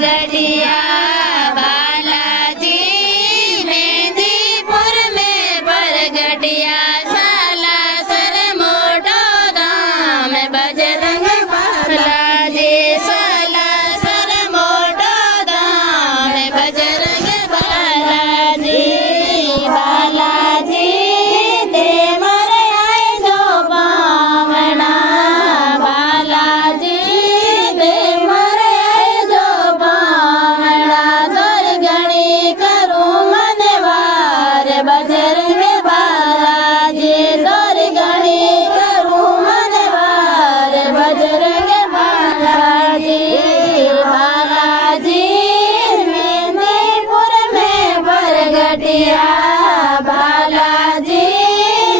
बरगटिया बालाजी मेहंदीपुर में बरगटिया सालासर मोटो धाम बजरंग बालाजी सालासर मोटो धाम बजरंग बालाजी बालाजी दे मरे आए जो बावना बालाजी दे मरे आए जो बावना दुर्गणी करूं मनवार बजरंग बालाजी दुर्गणी करूं मनवार बजरंग बालाजी बालाजी मेहंदीपुर में बरगटिया बालाजी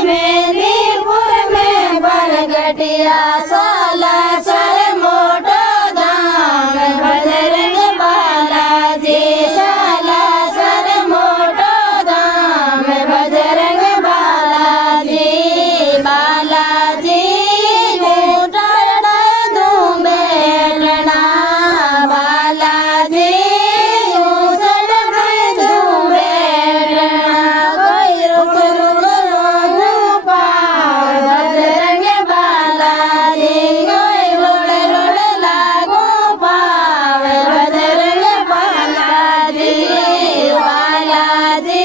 मेहंदीपुर में बरगटिया सालासर मोटो धाम बजरंग बालाजी सालासर मोटो धाम बजरंग बालाजी बालाजी ऊँटड़ा दूं बैठना बालाजी ऊँसड़ में दूं बैठना कोई रुक रुक रोनू पार बजरंग बालाजी कोई लोड़ लोड़ लागू पार बजरंग बालाजी बालाजी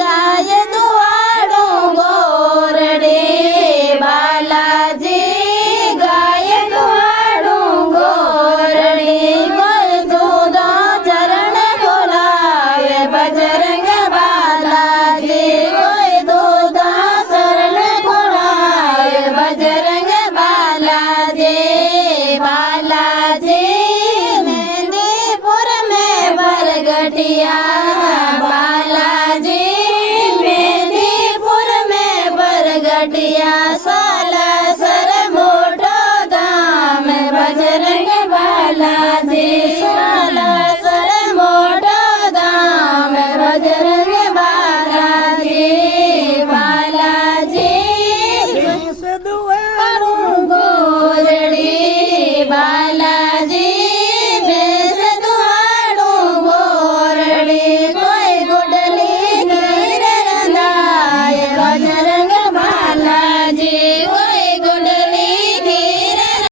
गाय दुआड़ू गोरड़ी बालाजी गाय दुआड़ू गोरड़ी कोई दूधा चरण बोलावे बजरंग बालाजी कोई दूधा शरण बोलावे बजरंग बालाजी बालाजी मेहंदीपुर में बरगटिया